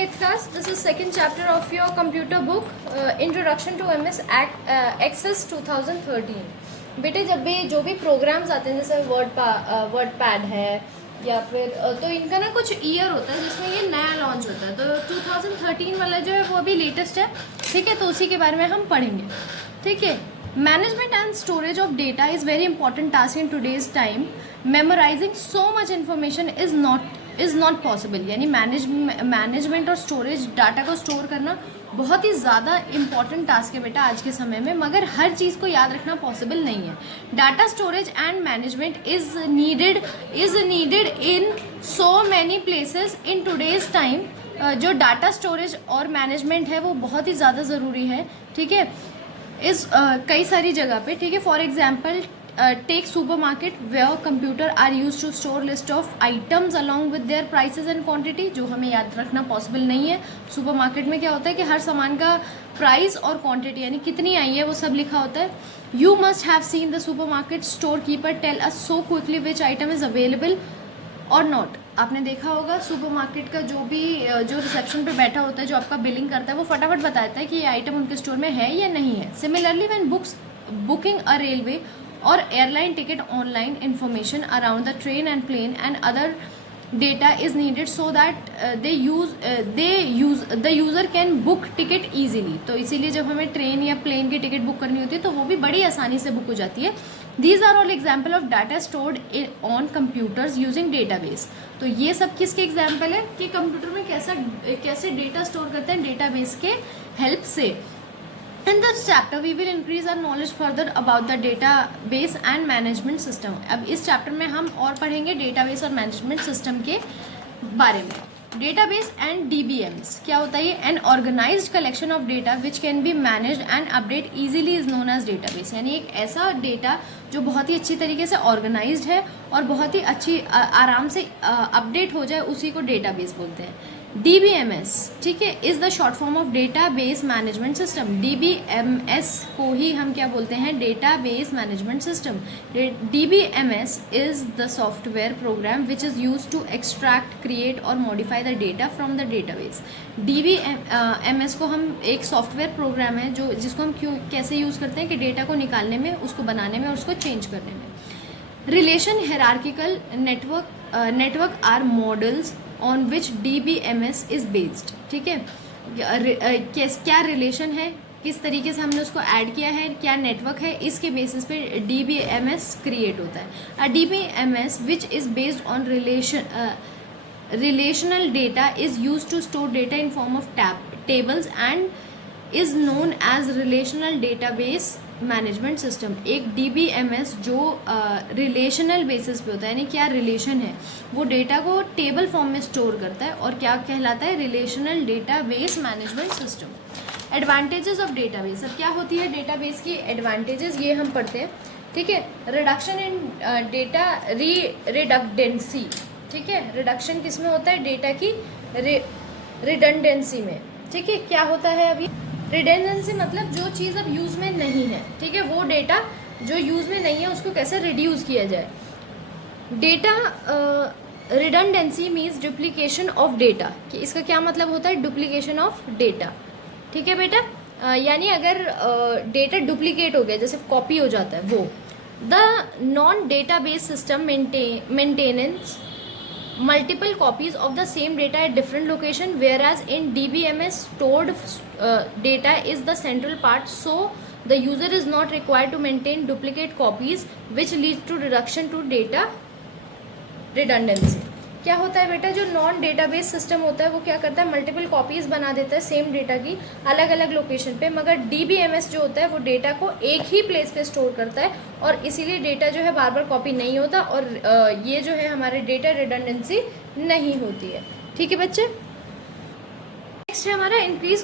8th class. This is second chapter of your computer book, Introduction to MS Access 2013. बेटे जब भी जो भी प्रोग्राम्स आते हैं जैसे वर्ड पैड है या फिर तो इनका ना कुछ ईयर होता है जिसमें ये नया लॉन्च होता है, तो 2013 वाला जो है वो अभी लेटेस्ट है, ठीक है, तो उसी के बारे में हम पढ़ेंगे, ठीक है। Management and storage of data is very important task in today's time. Memorising so much information is not possible, यानी मैनेजमेंट और स्टोरेज, डाटा को स्टोर करना बहुत ही ज़्यादा इंपॉर्टेंट टास्क है बेटा आज के समय में, मगर हर चीज़ को याद रखना पॉसिबल नहीं है। Data storage and management is needed in so many places in today's time. जो डाटा स्टोरेज और मैनेजमेंट है वो बहुत ही ज़्यादा ज़रूरी है, ठीक है, इस कई सारी जगह पे, ठीक है। For example take supermarket where computer are use to store list of items along with their prices and quantity, जो हमें याद रखना पॉसिबल नहीं है। सुपर मार्केट में क्या होता है कि हर सामान का प्राइस और क्वांटिटी यानी कितनी आई है वो सब लिखा होता है। You must have seen the supermarket storekeeper tell us so quickly which item is available और नॉट। आपने देखा होगा सुपर मार्केट का जो रिसेप्शन पे बैठा होता है, जो आपका बिलिंग करता है, वो फटाफट बताता है कि ये आइटम उनके स्टोर में है या नहीं है। Similarly when booking a railway or airline ticket, online information around the train and plane and other data is needed so that the user can book ticket easily। तो इसीलिए जब हमें ट्रेन या प्लेन की टिकट बुक करनी होती है तो वो भी बड़ी आसानी से बुक हो जाती है। These are all example of data stored on computers using database। तो ये सब किसके एग्जाम्पल है कि कंप्यूटर में कैसे डेटा स्टोर करते हैं डेटाबेस के हेल्प से। In this chapter we will increase our knowledge further about the database and management system। अब इस चैप्टर में हम और पढ़ेंगे डेटाबेस और मैनेजमेंट सिस्टम के बारे में। डेटाबेस एंड DBMs क्या होता है? An organised collection of data which can be managed and update easily is known as database, यानी एक ऐसा डेटा जो बहुत ही अच्छी तरीके से ऑर्गेनाइज्ड है और बहुत ही अच्छी आराम से अपडेट हो जाए, उसी को डेटाबेस बोलते हैं। DBMS, ठीक है, is the short form of database management system. DBMS को ही हम क्या बोलते हैं? Database management system. DBMS is the software program which is use to extract, create और modify the data from the database. DBMS को हम एक सॉफ्टवेयर प्रोग्राम है जिसको हम कैसे यूज़ करते हैं कि डेटा को निकालने में, उसको बनाने में और उसको चेंज करने में। Relation hierarchical network are models on which DBMS is based, ठीक है। क्या रिलेशन है, किस तरीके से हमने उसको ऐड किया है, क्या नेटवर्क है, इसके बेसिस पे DBMS क्रिएट होता है। DBMS which is based on relational data is used to store data in form of tables and is known as relational database management system। एक DBMS जो रिलेशनल बेसिस पे होता है, यानी क्या रिलेशन है, वो डेटा को टेबल फॉर्म में स्टोर करता है और क्या कहलाता है? Relational database management system. Advantages of database, अब क्या होती है डेटाबेस की एडवांटेजेस, ये हम पढ़ते हैं, ठीक है। रिडक्शन इन डेटा रिडक्डेंसी, ठीक है। रिडक्शन किस में होता है? डेटा की रिडंडेंसी में, ठीक है। क्या होता है अभी? रिडंडेंसी मतलब जो चीज़ अब यूज़ में नहीं है, ठीक है, वो डेटा जो यूज़ में नहीं है उसको कैसे रिड्यूस किया जाए। Data redundancy means duplication of data, कि इसका क्या मतलब होता है? डुप्लीकेशन ऑफ डेटा, ठीक है बेटा। यानी अगर डेटा डुप्लीकेट हो गया, जैसे कॉपी हो जाता है, वो the non database system maintenance multiple copies of the same data at different location, whereas in DBMS stored data is the central part, so the user is not required to maintain duplicate copies, which leads to reduction to data redundancy। क्या होता है बेटा? जो non database system होता है वो क्या करता है? मल्टीपल कॉपीज़ बना देता है सेम डेटा की अलग अलग लोकेशन पे, मगर DBMS जो होता है वो डेटा को एक ही प्लेस पे स्टोर करता है और इसीलिए डेटा जो है बार बार कॉपी नहीं होता और ये जो है हमारे डेटा रिडंडेंसी नहीं होती है, ठीक है बच्चे। नेक्स्ट है हमारा increase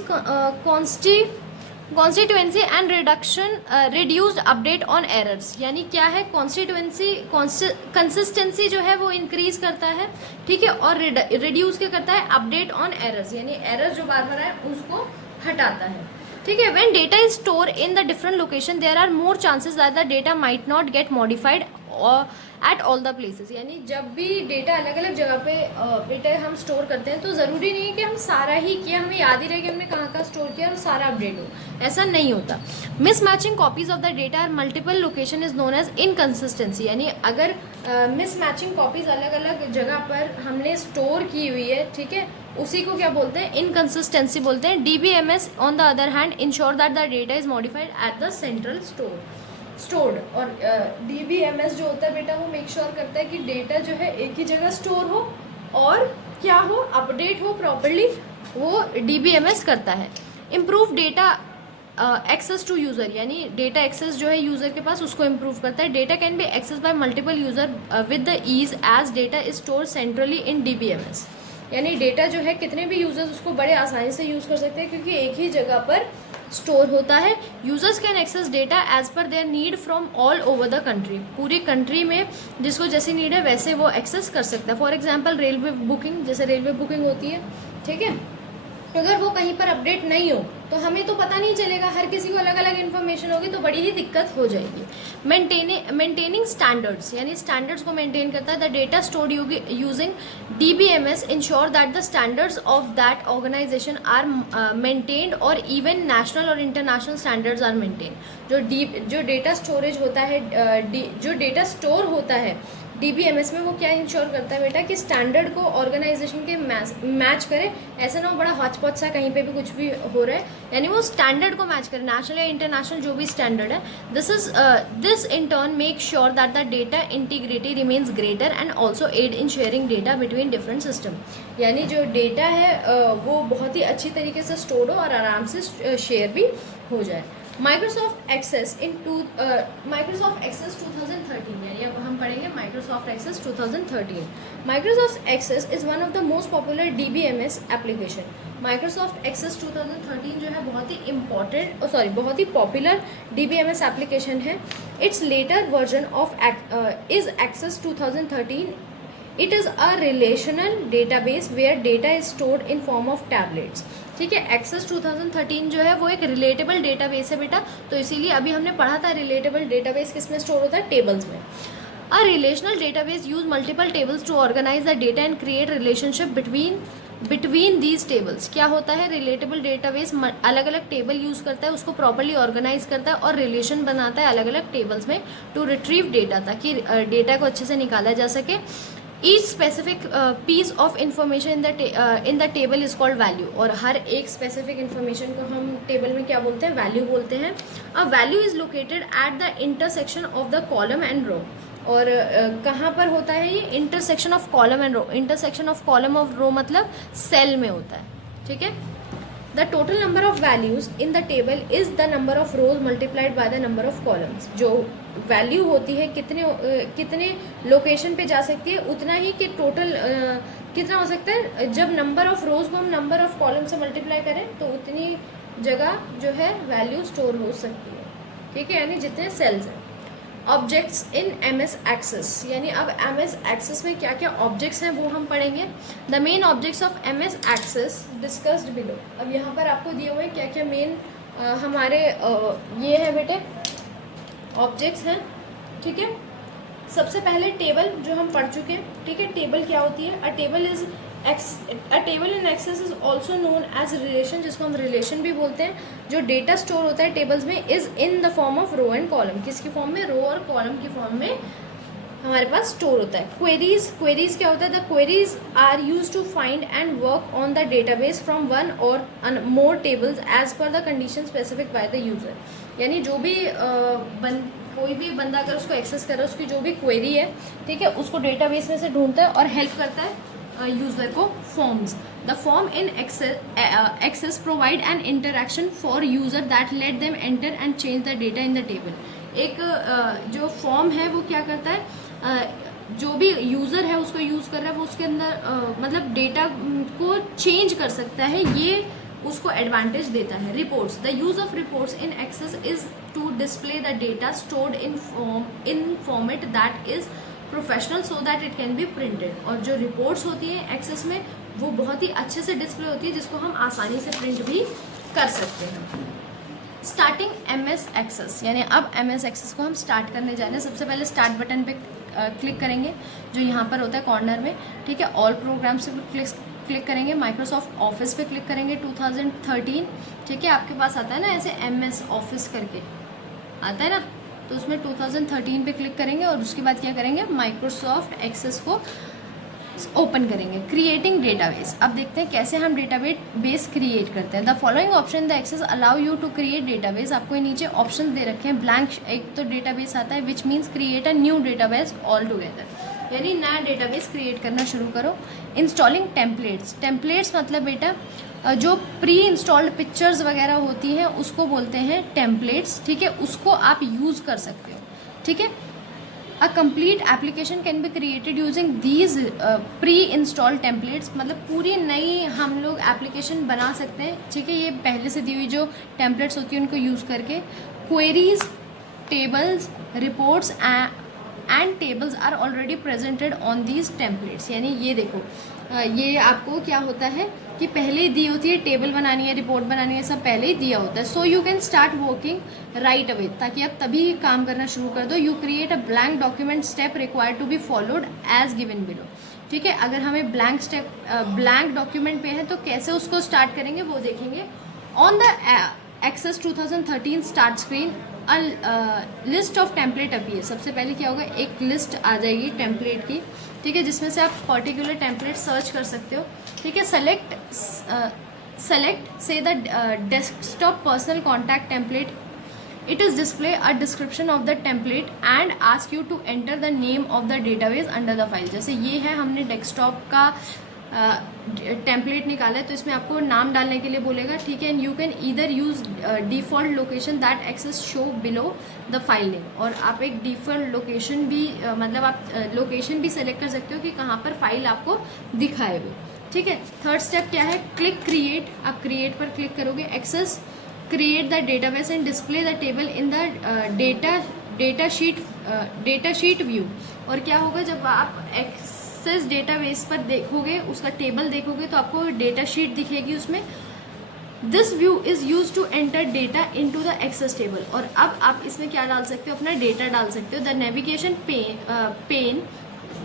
constituency and reduced update on errors, यानी क्या है? कंसिस्टेंसी जो है वो इंक्रीज करता है, ठीक है, और रिड्यूस क्या करता है? अपडेट ऑन एरर्स, यानी एरर जो बार बार है उसको हटाता है, ठीक है। When data is store in the different location there are more chances that the data might not get modified at all the places. यानी जब भी डेटा अलग अलग जगह पे बेटा हम स्टोर करते हैं तो ज़रूरी नहीं है कि हम सारा ही किया, हमें याद ही रहे कि हमने कहाँ कहाँ स्टोर किया और सारा अपडेट हो, ऐसा नहीं होता। Mismatching copies of the data are multiple location is known as inconsistency. यानी अगर मिस मैचिंग कॉपीज अलग अलग जगह पर हमने स्टोर की हुई है, ठीक है, उसी को क्या बोलते हैं, इनकन्सिस्टेंसी बोलते हैं। DBMS on the other hand ensure that the data is modified at the central stored. और DBMS जो होता है बेटा वो मेक श्योर करता है कि डेटा जो है एक ही जगह स्टोर हो और क्या हो, अपडेट हो प्रॉपरली, वो DBMS करता है। Improve data access to user, यानी डेटा एक्सेस जो है यूज़र के पास उसको इम्प्रूव करता है। Data can be access by multiple user with the ease as data is store centrally in DBMS। यानी डेटा जो है कितने भी यूज़र्स उसको बड़े आसानी से यूज़ कर सकते हैं क्योंकि एक ही जगह पर स्टोर होता है। Users can access data as per their need from all over the country. पूरी कंट्री में जिसको जैसी नीड है वैसे वो एक्सेस कर सकता है। फॉर एग्जांपल रेलवे बुकिंग, जैसे रेलवे बुकिंग होती है, ठीक है, अगर वो कहीं पर अपडेट नहीं हो तो हमें तो पता नहीं चलेगा, हर किसी को अलग अलग इन्फॉर्मेशन होगी तो बड़ी ही दिक्कत हो जाएगी। मेंटेनिंग स्टैंडर्ड्स, यानी स्टैंडर्ड्स को मेंटेन करता है। The data stored using DBMS ensure that the standards of that organisation are maintained और इवन नेशनल और इंटरनेशनल स्टैंडर्ड्स आर मेंटेन। जो डेटा स्टोरेज होता है, जो डेटा स्टोर होता है DBMS में, वो क्या इंश्योर करता है बेटा कि स्टैंडर्ड को ऑर्गेनाइजेशन के मैच करे। ऐसा ना हो बड़ा हॉचपॉच सा कहीं पे भी कुछ भी हो रहा है, यानी वो स्टैंडर्ड को मैच करे, नेशनल या इंटरनेशनल जो भी स्टैंडर्ड है। This in turn make sure that the data integrity remains greater and also aid in sharing data between different system. यानी जो डेटा है वो बहुत ही अच्छी तरीके से स्टोर हो और आराम से शेयर भी हो जाए। माइक्रोसॉफ्ट एक्सेस 2013, यानी अब हम पढ़ेंगे Microsoft Access 2013। Microsoft Access is one of the most popular DBMS application. Microsoft Access 2013 जो है बहुत ही पॉपुलर DBMS एप्लीकेशन है। Its later version of is Access 2013। It is a relational database where data is stored in form of tablets. ठीक है, access 2013 जो है वो एक रिलेटेबल डेटाबेस है बेटा, तो इसीलिए अभी हमने पढ़ा था रिलेटेबल डेटाबेस किस में स्टोर होता है, टेबल्स में। A relational database use multiple tables to organise the data and create relationship between these tables. क्या होता है, रिलेटेबल डेटाबेस अलग अलग टेबल यूज़ करता है, उसको प्रॉपरली ऑर्गेनाइज करता है और रिलेशन बनाता है अलग अलग टेबल्स में टू रिट्रीव डेटा, ताकि डेटा को अच्छे से निकाला जा सके। Each specific piece of information in the table is called value. और हर एक स्पेसिफिक इंफॉर्मेशन को हम टेबल में क्या बोलते हैं, वैल्यू बोलते हैं। A value is located at the intersection of the column and row. और कहाँ पर होता है ये, intersection of column and row. Intersection of column of row मतलब सेल में होता है, ठीक है। The total number of values in the table is the number of rows multiplied by the number of columns. जो वैल्यू होती है कितने लोकेशन पे जा सकती है, उतना ही कि टोटल कितना हो सकता है। जब नंबर ऑफ रोज को हम नंबर ऑफ कॉलम से मल्टीप्लाई करें तो उतनी जगह जो है वैल्यू स्टोर हो सकती है, ठीक है, यानी जितने सेल्स हैं। ऑब्जेक्ट्स इन MS एक्सेस, यानी अब MS एक्सेस में क्या क्या ऑब्जेक्ट्स हैं वो हम पढ़ेंगे। The main objects of MS Access discussed below. अब यहाँ पर आपको दिए हुए हैं क्या क्या मेन हमारे ये है बेटे ऑब्जेक्ट्स हैं, ठीक है। सबसे पहले टेबल जो हम पढ़ चुके हैं, ठीक है। टेबल क्या होती है, a table in Access is also known as relation, जिसको हम रिलेशन भी बोलते हैं। जो डेटा स्टोर होता है टेबल्स में is in the form of row and column. किसकी फॉर्म में, रो और कॉलम की फॉर्म में हमारे पास स्टोर होता है। क्वेरीज क्या होता है, the queries are use to find and work on the database from one or more tables as per the condition specific by the user. यानी जो भी कोई भी बंदा अगर उसको एक्सेस कर रहा है, उसकी जो भी क्वेरी है, ठीक है, उसको डेटाबेस में से ढूंढता है और हेल्प करता है यूजर को forms. The form in excess provide an interaction for user that let them enter and change the data in the table. एक जो फॉर्म है वो क्या करता है, जो भी यूज़र है उसको यूज़ कर रहा है वो उसके अंदर मतलब डेटा को चेंज कर सकता है, ये उसको एडवांटेज देता है। Reports, the use of reports in Access is to display the data stored in format that is professional so that it can be printed. और जो रिपोर्ट्स होती हैं एक्सेस में वो बहुत ही अच्छे से डिस्प्ले होती है, जिसको हम आसानी से प्रिंट भी कर सकते हैं। स्टार्टिंग MS एक्सेस, यानी अब MS एक्सेस को हम स्टार्ट करने जा रहे हैं। सबसे पहले स्टार्ट बटन पे क्लिक करेंगे जो यहाँ पर होता है कॉर्नर में, ठीक है। ऑल प्रोग्राम्स पे क्लिक करेंगे, माइक्रोसॉफ्ट ऑफिस पे क्लिक करेंगे 2013, ठीक है। आपके पास आता है ना ऐसे MS ऑफिस करके आता है ना, तो उसमें 2013 पे क्लिक करेंगे और उसके बाद क्या करेंगे, माइक्रोसॉफ्ट एक्सेस को ओपन करेंगे। क्रिएटिंग डेटाबेस, अब देखते हैं कैसे हम डेटाबेस क्रिएट करते हैं। The following option the Access allow you to create database. आपको ये नीचे ऑप्शन दे रखे हैं। ब्लैंक एक तो डेटाबेस आता है which means create a new database all together, यानी नया डेटाबेस क्रिएट करना शुरू करो। इंस्टॉलिंग टेम्पलेट्स, टेम्पलेट्स मतलब बेटा जो प्री इंस्टॉल्ड पिक्चर्स वगैरह होती हैं उसको बोलते हैं टेम्पलेट्स, ठीक है। उसको आप यूज़ कर सकते हो, ठीक है। A complete application can be created using these pre installed templates, मतलब पूरी नई हम लोग एप्लीकेशन बना सकते हैं, ठीक है। ये पहले से दी हुई जो टेम्पलेट्स होती है उनको यूज़ करके। Queries, tables, reports and tables are already presented on these templates, यानी ये देखो ये आपको क्या होता है कि पहले ही दी होती है, टेबल बनानी है, रिपोर्ट बनानी है, सब पहले ही दिया होता है। So you can start working right away, ताकि आप तभी काम करना शुरू कर दो। You create a blank document step required to be followed as given below, ठीक है। अगर हमें ब्लैंक डॉक्यूमेंट पे है तो कैसे उसको स्टार्ट करेंगे वो देखेंगे। On the Access 2013 start screen list of template appear, सबसे पहले क्या होगा, एक लिस्ट आ जाएगी टेम्पलेट की, ठीक है, जिसमें से आप पर्टिकुलर टेम्पलेट सर्च कर सकते हो, ठीक है। सेलेक्ट से the desktop personal contact template, it is display a description of the template and ask you to enter the name of the database under the file. जैसे ये है, हमने डेस्कटॉप का टेम्पलेट निकाला है तो इसमें आपको नाम डालने के लिए बोलेगा, ठीक है। And you can either use default location that Access show below the file name, और आप एक डिफ़ॉल्ट लोकेशन भी मतलब आप लोकेशन भी सेलेक्ट कर सकते हो कि कहाँ पर फाइल आपको दिखाए वो, ठीक है। थर्ड स्टेप क्या है, क्लिक क्रिएट, आप क्रिएट पर क्लिक करोगे। Access create the database and display the table in the data sheet view, और क्या होगा जब आप एक्सेस डेटाबेस पर देखोगे, उसका टेबल देखोगे तो आपको डेटा शीट दिखेगी उसमें। This view is use to enter data into the Access table, और अब आप इसमें क्या डाल सकते हो, अपना डेटा डाल सकते हो। The navigation pane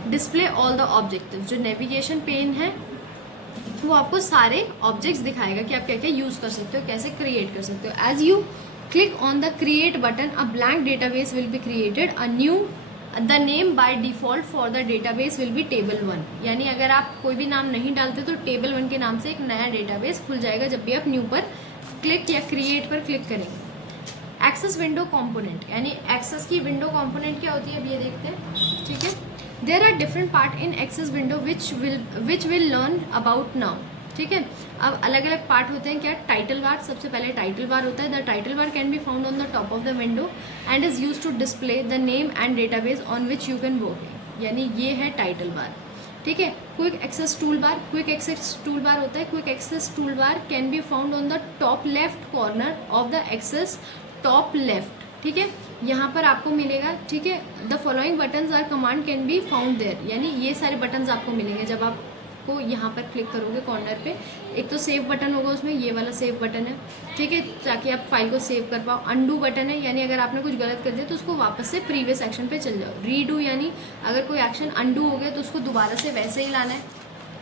display all the objective, जो नेविगेशन पेन है वो आपको सारे ऑब्जेक्ट्स दिखाएगा कि आप क्या क्या यूज़ कर सकते हो, कैसे क्रिएट कर सकते हो। As you click on the create button a blank database will be created, a new the name by default for the database will be table 1, यानी अगर आप कोई भी नाम नहीं डालते तो टेबल 1 के नाम से एक नया डेटाबेस खुल जाएगा जब भी आप न्यू पर क्लिक या क्रिएट पर क्लिक करेंगे। एक्सेस विंडो कंपोनेंट, यानी एक्सेस की विंडो कंपोनेंट क्या होती है अब ये देखते हैं, ठीक है। There are different part in Access window which will learn about now, ठीक है। अब अलग अलग पार्ट होते हैं क्या, टाइटल बार, सबसे पहले टाइटल बार होता है। The title bar can be found on the top of the window and is use to display the name and database on which you can work, यानी ये है टाइटल बार, ठीक है। Quick access tool bar, quick access tool bar होता है। Quick access tool bar can be found on the top left corner of the Access top left, ठीक है, यहाँ पर आपको मिलेगा, ठीक है। The following buttons are command can be found there, यानी ये सारे बटन्स आपको मिलेंगे जब आपको यहाँ पर क्लिक करोगे कॉर्नर पे। एक तो सेव बटन होगा उसमें, ये वाला सेव बटन है, ठीक है, ताकि आप फाइल को सेव कर पाओ। अंडू बटन है, यानी अगर आपने कुछ गलत कर दिया तो उसको वापस से प्रीवियस एक्शन पे चल जाओ। रीडू, यानी अगर कोई एक्शन अंडू हो गया तो उसको दोबारा से वैसे ही लाना है,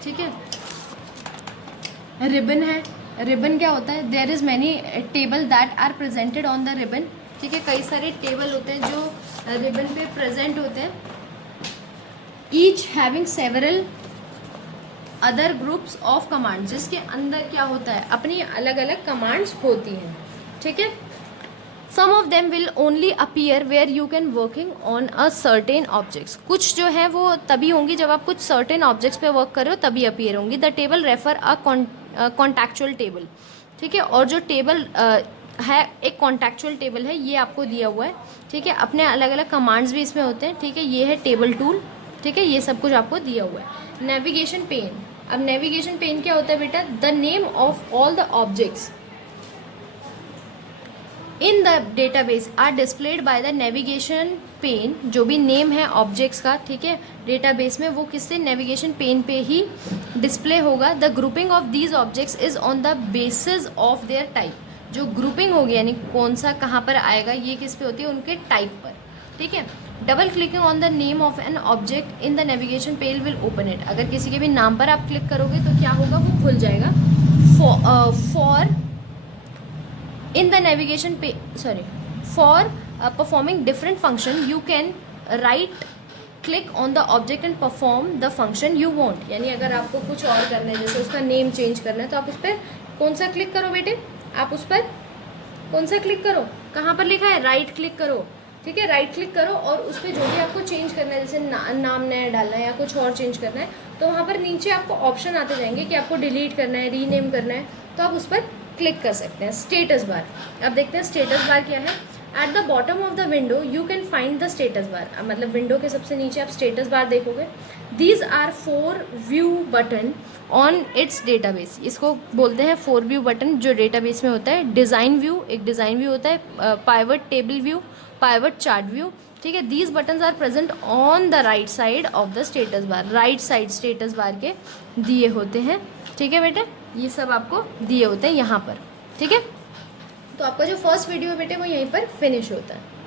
ठीक है। रिबन है, रिबन क्या होता है, there is many table that are presented on the ribbon, ठीक है। कई सारे टेबल होते हैं जो रिबन पे प्रेजेंट होते हैं। Each having several other groups of command, जिसके अंदर क्या होता है, अपनी अलग अलग कमांड्स होती हैं, ठीक है। Some of them will only appear where you can working on a certain objects, कुछ जो है वो तभी होंगी जब आप कुछ सर्टेन ऑब्जेक्ट्स पे वर्क कर रहे हो तभी अपीयर होंगी। The table refer a contextual table, ठीक है, और जो टेबल है एक कॉन्टैक्चुअल टेबल है, ये आपको दिया हुआ है, ठीक है। अपने अलग अलग कमांड्स भी इसमें होते हैं, ठीक है। ये है टेबल टूल, ठीक है, ये सब कुछ आपको दिया हुआ है। नेविगेशन पेन, अब नेविगेशन पेन क्या होता है बेटा, the name of all the objects in the database are displayed by the navigation pane, जो भी नेम है ऑब्जेक्ट्स का, ठीक है, डेटाबेस में वो किससे, नेविगेशन पेन पे ही डिस्प्ले होगा। The grouping of these objects is on the basis of their type, जो ग्रुपिंग होगी यानी कौन सा कहाँ पर आएगा, ये किस पे होती है, उनके टाइप पर, ठीक है। Double clicking on the name of an object in the navigation page will open it. अगर किसी के भी नाम पर आप क्लिक करोगे तो क्या होगा, वो खुल जाएगा। फॉर इन द नेविगेशन पे sorry for performing different function you can write click on the object and perform the function you want. यानी अगर आपको कुछ और करना है, जैसे उसका नेम चेंज करना है, तो आप उस पर कौन सा क्लिक करो बेटे, आप उस पर कौन सा क्लिक करो, कहाँ पर लिखा है, राइट क्लिक करो, ठीक है। राइट क्लिक करो और उस पर जो भी आपको चेंज करना है, जैसे नाम नया डालना है या कुछ और चेंज करना है, तो वहाँ पर नीचे आपको ऑप्शन आते जाएंगे कि आपको डिलीट करना है, रीनेम करना है, तो आप उस पर क्लिक कर सकते हैं। स्टेटस बार, अब देखते हैं स्टेटस बार क्या है। At the bottom of the window you can find the status bar, मतलब विंडो के सबसे नीचे आप स्टेटस बार देखोगे। These are 4 view button on its database. इसको बोलते हैं 4 व्यू बटन जो डेटाबेस में होता है। डिज़ाइन व्यू, एक डिज़ाइन व्यू होता है, pivot table view, pivot chart view, ठीक है। These buttons are present on the right side of the status bar. Right side status bar के दिए होते हैं, ठीक है बेटे, ये सब आपको दिए होते हैं यहाँ पर, ठीक है। तो आपका जो फर्स्ट वीडियो है बेटे वो यहीं पर फिनिश होता है।